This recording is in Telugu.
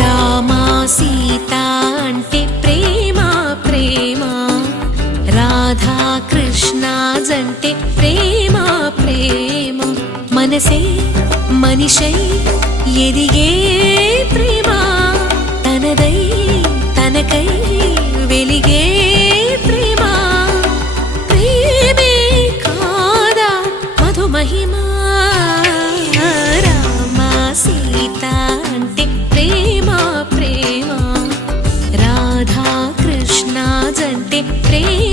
రామా సీత అంటే ప్రేమ ప్రేమ, రాధా కృష్ణ జంటే ప్రేమ ప్రేమ, మనసే మనిషై ఎదిగే ప్రేమ, తనదై తనకై వెలిగే ప్రేమ, ప్రేమే కాదా మధుమహిమా. రామా సీత అంటే ప్రేమ ప్రేమ, రాధా కృష్ణ జంటే ప్రేమ